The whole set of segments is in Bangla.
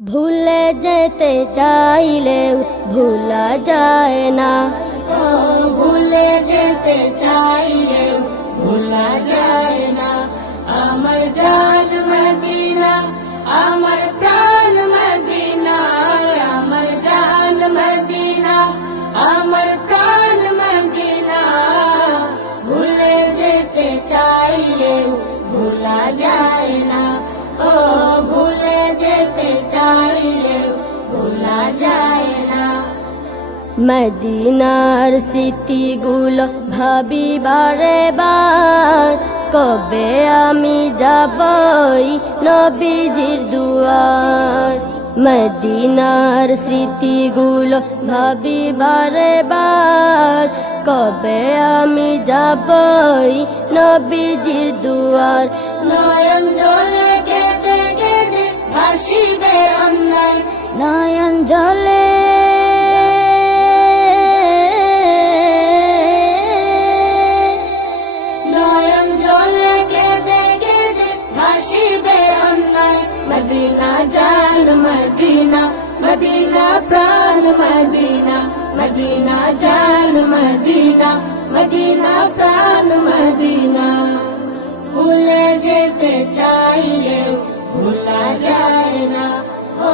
ভুলে যেতে চাইলেও ভুলা যায় না। ও ভুলে যেতে চাইলেও ভুলা যায় না। আমার জান মদিনা, আমার প্রাণ মদিনা, আমার জান মদিনা, আমার প্রাণ মদিনা। ভুলে যেতে চাইলেও ভুলা যায় না। ও ভুলে যেতে চাইলেও ভুলা যায় না। মদিনার স্মৃতিগুলো ভাবি বারে বার, কবে আমি যাবই নবীজির দুয়ার। মদিনার স্মৃতিগুলো ভাবি বারে বার, কবে আমি যাবই নবীজির দুয়ার। নয়ন জলে কেঁদে কেঁদে ভাসিবে অন্যায়, নয়ন জলে নয়ন জলে কেঁদে কেঁদে ভাসিবে অন্যায়। মদিনা জান মদিনা, মদিনা প্রাণ মদিনা, মদিনা জান মদিনা, মদিনা প্রাণ মদিনা। ভুলে যেতে চাইলেও ভুলা যায় না। ও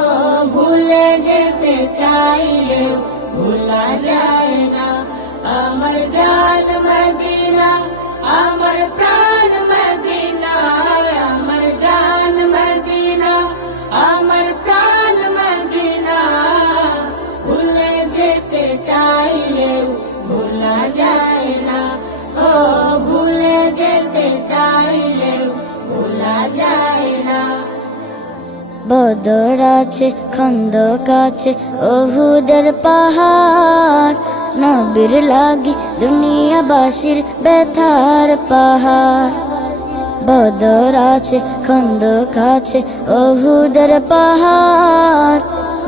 ভুলে যেতে চাইলেও ভুলা যায় না। আমার জান মদিনা, আমার প্রাণ মদিনা, আমার জান মদিনা, আমার প্রাণ মদিনা। ভুলে যেতে চাইলেও ভুলা যায় না। ও ভুলে যেতে চাইলেও ভুলা যায় না। বদর আছে, খন্দক আছে, ওহুদের পাহাড়, নবীর লাগি দুনিয়াবাসীর ব্যথার পাহাড়। বদর আছে, খন্দক আছে, ওহুদের পাহাড়,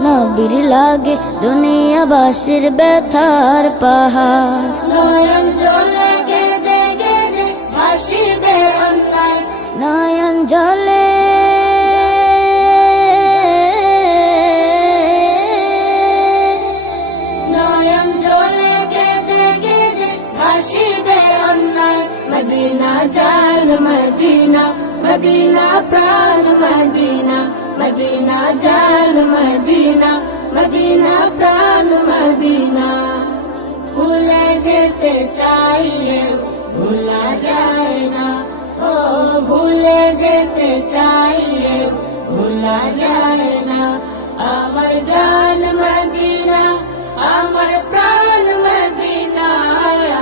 নবীর লাগে দুনিয়াবাসীর ব্যথার পাহাড়। নয়ন জলে কেঁদে কেঁদে ভাসিবে অন্যায়, নয়ন জলে নয়ন জলে কেঁদে কেঁদে ভাসিবে অন্যায়। মদিনা জান মদিনা, মদিনা প্রাণ মদিনা, মদিনা জান মদিনা, মদিনা প্রাণ মদিনা। ভুলে যেতে চাইলেও ভুলা যায় না। ও ভুলে যেতে চাইলেও ভুলা যায় না। আমার জান মদিনা, আমার প্রাণ মদিনা,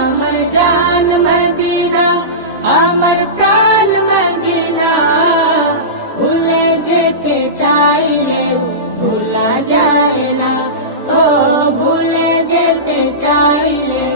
আমার জান মদিনা, আমার প্রাণ মদিনা। ভুলে যেতে চাইলেও ভুলা যায় না। ও ভুলে যেতে চাইলেও